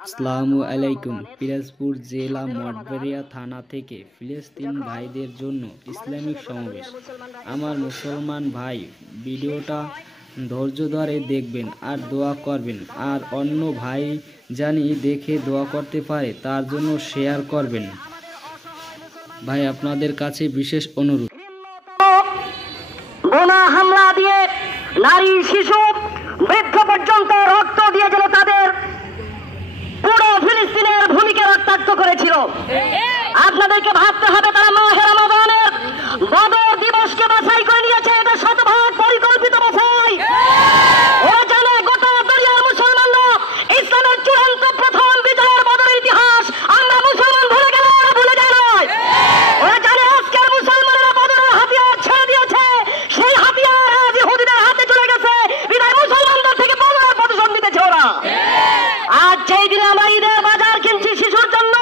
আসসালামু আলাইকুম। পিরোজপুর জেলা মঠবাড়িয়া থানা থেকে ফিলিস্তিন ভাইদের জন্য ইসলামিক সমাবেশ। আমার মুসলমান ভাই ভিডিওটা ধৈর্য ধরে দেখবেন আর দোয়া করবেন, আর অন্য ভাই জানি দেখে দোয়া করতে পারে তার জন্য শেয়ার করবেন। ভাই আপনাদের কাছে বিশেষ অনুরোধ। বোমা হামলা দিয়ে নারী, শিশু, বৃদ্ধ পর্যন্ত রক্ত দিয়ে যেন তাদের পুরো ফিলিস্তিনের ভূমিকে রক্তাক্ত করেছিল। আপনাদেরকে ভাবতে হবে তারা মাহে রমাদানের বদর দিবসকে বাছাই করে নিয়েছে। এটা শতভাগ পরিকল্পিত বাছাই। ওরা জানে গোটা দুনিয়ার মুসলমানরা ইসলামের চূড়ান্ত প্রথম বিজয়ের বদরের ইতিহাস আমরা মুসলমান ভুলে গেলে ওরা ভুলে যায় নয়। ওরা জানে আজকের মুসলমানেরা বদরের হাতিয়ার ছেড়ে দিয়েছে, সেই হাতিয়ার আজ ইহুদিদের হাতে চলে গেছে। বিদায় মুসলমানদের থেকে বড় প্রতিশোধ নিতেছে ওরা। আজ যেই দিনে আমরা ঈদের বাজার কিনছি শিশুর জন্য,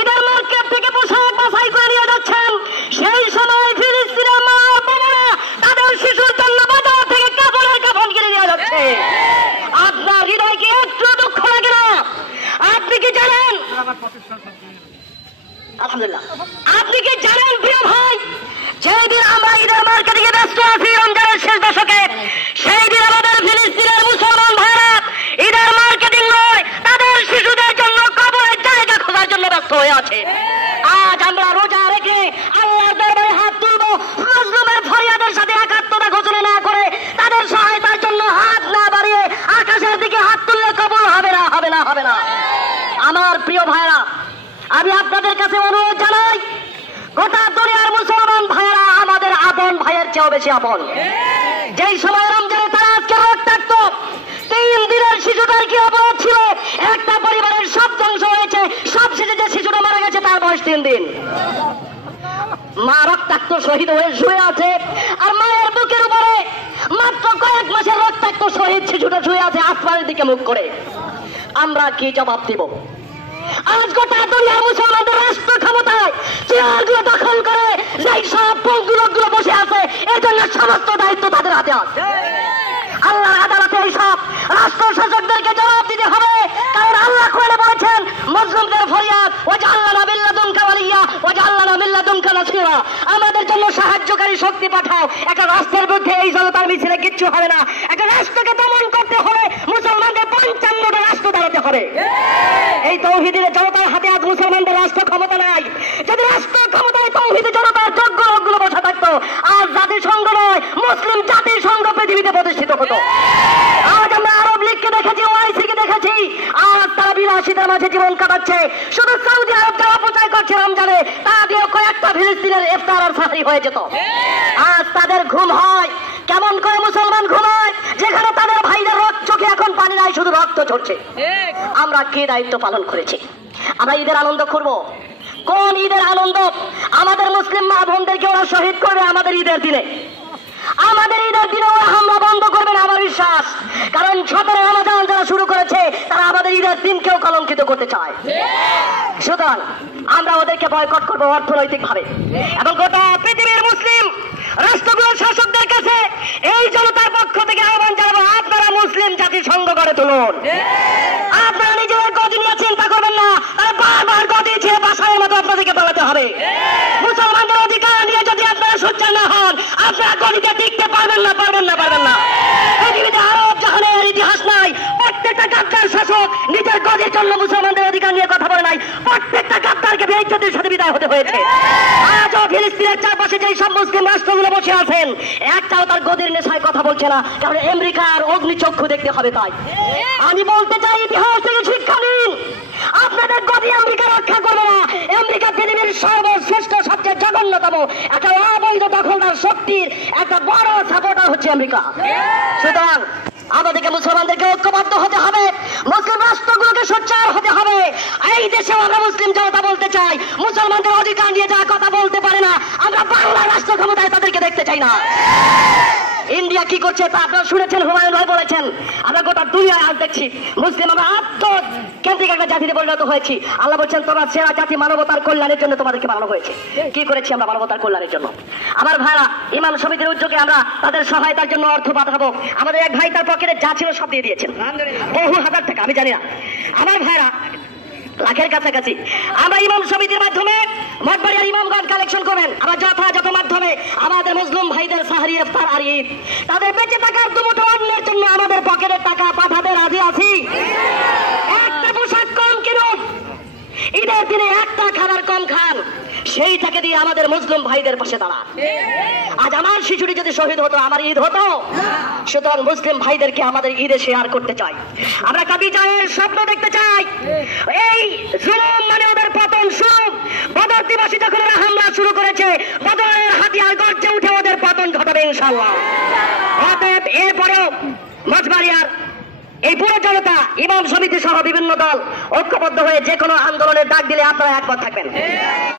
ঈদের মার্কেট থেকে পোশাক বাছাই করে নিয়ে যাচ্ছেন, সেই সময় ফিলিস্তিনের মা বোনেরা তাদের শিশুর জন্য বাজার থেকে কাপড়ের কাফন কিনে নিয়ে যাচ্ছে। আপনার হৃদয় কি একটু দুঃখ লাগে না? আপনি কি জানেন, আলহামদুলিল্লাহ, আপনি কি জানেন প্রিয় ভাই, যেই দিন আমরা ঈদের মার্কেটে গিয়ে ব্যস্ত আছি রমজানের শেষ দশকে, সেই দিন আমাদের ফিলিস্তিনের মুসলমান ভাইরা ঈদের মার্কেটিং নয়, তাদের শিশুদের জন্য কবরের জায়গা খোঁজার জন্য ব্যস্ত হয়ে আছে। আজ আমরা রোজা রেখে আল্লাহর দরবারে হাত তুলবো, মাজলুমের ফরিয়াদের সাথে একাত্মতা ঘোষণা না করে তাদের সহায়তার জন্য হাত না বাড়িয়ে আকাশের দিকে হাত তুললে কবুল হবে না, হবে না, হবে না। আমার প্রিয় ভাইরা, আমি আপনাদের কাছে অনুরোধ জানাই, গোটা দুনিয়ার মুসলমান ভাইয়েরা আমাদের আপন ভাইয়ের চেয়েও বেশি আপন। যেই সময় রমজানে তারা আজকে রক্তাক্ত 3 দিনের শিশুটার কি অপরাধ ছিল? একটা পরিবারের সব ধ্বংস হয়েছে, সব শেষে যে শিশুটা মারা গেছে তার বয়স 3 দিন। মা রক্তাক্ত শহীদ হয়ে শুয়ে আছে, আর মায়ের বুকের উপরে মাত্র কয়েক মাসের রক্তাক্ত শহীদ শিশুটা শুয়ে আছে আসমানের দিকে মুখ করে। আমরা কি জবাব দিব? আজ গোটা দুনিয়ার মুসলমানদের রাষ্ট্র ক্ষমতায় চেয়ারগুলো দখল করে যেই সব পঙ্গু লোকগুলো বসে আছে, এই জন্য সমস্ত দায়িত্ব তাদের হাতে আছে। আল্লাহর আদালতে এই সব রাষ্ট্র শাসকদেরকে জবাব দিতে হবে, কারণ আল্লাহ কোরআনে বলেছেন মুসলিমদের ফরিয়াদ ওয়াজআলনা মিন লাদুনকা ওয়ালিয়্যা ওয়াজআলনা মিন লাদুনকা নাসীরা, আমাদের জন্য সাহায্যকারী শক্তি পাঠাও। একটা রাষ্ট্রের বিরুদ্ধে এই জনতার মিছিলে কিচ্ছু হবে না। একটা রাষ্ট্রকে দমন করতে হলে মুসলমানদের 55টা রাষ্ট্র দাঁড়াতে হবে। এই তৌহিদের জনতার হাতে আজ মুসলমানদের রাষ্ট্র ক্ষমতা নাই। যদি রাষ্ট্র ক্ষমতায় তৌহিদের জনতার যোগ্য লোকগুলো বসে থাকতো, আজ জাতিসংঘ নয় মুসলিম জাতিসংঘ পৃথিবীতে প্রতিষ্ঠিত হতো। আজ আমরা আরব লীগকে দেখেছি, ওআইসিকে দেখেছি, আজ তারা বিলাসিতার মাঝে জীবন কাটাচ্ছে। শুধু সৌদি আরব যারা প্রচার করছে রমজানে, তা দিয়ে কয়েকটা ফিলিস্তিনের ইফতার আর সাহরি হয়ে যেত। আজ তাদের ঘুম হয় কেমন করে? মুসলমান ঘুমায় যেখানে তাদের ভাইদের রক্ত, চোখে এখন পানি নাই, শুধু রক্ত ঝরছে। আমরা কি দায়িত্ব পালন করেছি? আমরা ঈদের আনন্দ করব। কোন ঈদের আনন্দ? আমাদের মুসলিম মা বোনদেরকে ওরা শহীদ করবে আমাদের ঈদের দিনে। আমাদের ঈদের দিনে ওরা হামলা বন্ধ করবে না আমার বিশ্বাস, কারণ 17 রমজান যারা শুরু করেছে তারা আমাদের ঈদের দিনকেও কলঙ্কিত করতে চায়। সুতরাং আমরা ওদেরকে বয়কট করবো অর্থনৈতিক ভাবে, এবং গোটা পৃথিবীর মুসলিম রাষ্ট্রগুলোর শাসকদের কাছে এই জনতার পক্ষ থেকে আহ্বান জানাবো, আপনারা মুসলিম জাতিসংঘ গড়ে তুলুন। আপনারা নিজেদের গদি নিয়ে চিন্তা করবেন না, তারা বারবার গদি ছেড়ে বাসায়ের মতো আপনাদেরকে পালাতে হবে। মুসলমানদের অধিকার নিয়ে যদি আপনারা সোচ্চার না হন, আপনারা গদিতে টিকতে পারবেন না, পারবেন না, পারবেন না। পৃথিবীতে আরব জাহানের ইতিহাস নাই প্রত্যেকটা গাদ্দার শাসক নিজের গদির জন্য মুসলমানদের অধিকার নিয়ে কথা বলে নাই। প্রত্যেকটা গাদ্দারকে বেইজ্জতির সাথে বিদায় হতে হয়েছে। আজও ফিলিস্তিনের চারপাশে যেই সব মুসলিম রাষ্ট্রগুলো বসে আছেন, একটাও তার গদির নেশায় কথা বলছে না, কারণ আমেরিকার অগ্নিচক্ষু দেখতে হবে। তাই আমি বলতে চাই, ইতিহাস থেকে শিক্ষা নিন। আপনাদের গদি আমেরিকা রক্ষা করবে না। আমেরিকা পৃথিবীর সর্বশ্রেষ্ঠ, সবচেয়ে জঘন্যতম একটা অবৈধ দখলদার শক্তির একটা বড় সাপোর্টার হচ্ছে আমেরিকা। সুতরাং আমাদেরকে মুসলমানদেরকে ঐক্যবদ্ধ হতে হবে, মুসলিম রাষ্ট্রগুলোকে সোচ্চার হতে হবে। এই দেশেও আমরা মুসলিম জনতা বলতে চাই, মুসলমানদের অধিকার নিয়ে যা কথা বলতে পারে না, আমরা বাংলার রাষ্ট্র ক্ষমতায় তাদেরকে দেখতে চাই না। ইন্ডিয়া কি করছে তা আপনারা শুনেছেন, হুমায়ুন ভাই বলেছেন। আমরা গোটা দুনিয়ায় আজ দেখছি মুসলিম আমরা আত্মকেন্দ্রিক একটা জাতিতে পরিণত হয়েছি। আল্লাহ বলছেন তোমরা সেরা জাতি, মানবতার কল্যাণের জন্য তোমাদেরকে বানানো হয়েছে। কি করেছি আমরা মানবতার কল্যাণের জন্য? আমার ভাইরা, ইমাম সমিতির উদ্যোগে আমরা তাদের সহায়তার জন্য অর্থ পাঠাবো। আমাদের এক ভাই তার পকেটে যা ছিল সব দিয়ে দিয়েছেন, বহু হাজার টাকা, আমি জানি না। আমার ভাইরা লাখের কাছাকাছি আমরা ইমাম সমিতির মাধ্যমে মঠবাড়িয়ার ইমামগণ কালেকশন করবেন। আমরা যথাযথ মাধ্যমে আমাদের মুসলিম ভাইদের সাহারি, ইফতার আর ঈদ, তাদের বেঁচে থাকার দুমুঠো অন্যের জন্য আমাদের পকেটের টাকা পাঠাতে রাজি আছি। একটা পোশাক কম কিনুন, ঈদের দিনে একটা খাবার কম খান, সেইটাকে দিয়ে আমাদের মুসলিম ভাইদের পাশে দাঁড়ান। আজ আমার শিশুটি যদি শহীদ হতো, আমার ঈদ হতো। সুতরাং মুসলিম ভাইদেরকে আমাদের ঈদে শেয়ার করতে চাই। আমরা একটা বিজয়ের স্বপ্ন দেখতে চাই। এই জুলুম মানে ওদের পতন শুরু। বদর দিবসে যখন ওরা হামলা শুরু করেছে, বদরের হাতিয়ার গর্জে উঠে ওদের পতন ঘটাবে ইনশাআল্লাহ। অতএব এরপরেও মঠবাড়িয়ার এই পুরো জনতা, ইমাম সমিতি সহ বিভিন্ন দল ঐক্যবদ্ধ হয়ে যে কোনো আন্দোলনের ডাক দিলে আপনারা একমত থাকবেন।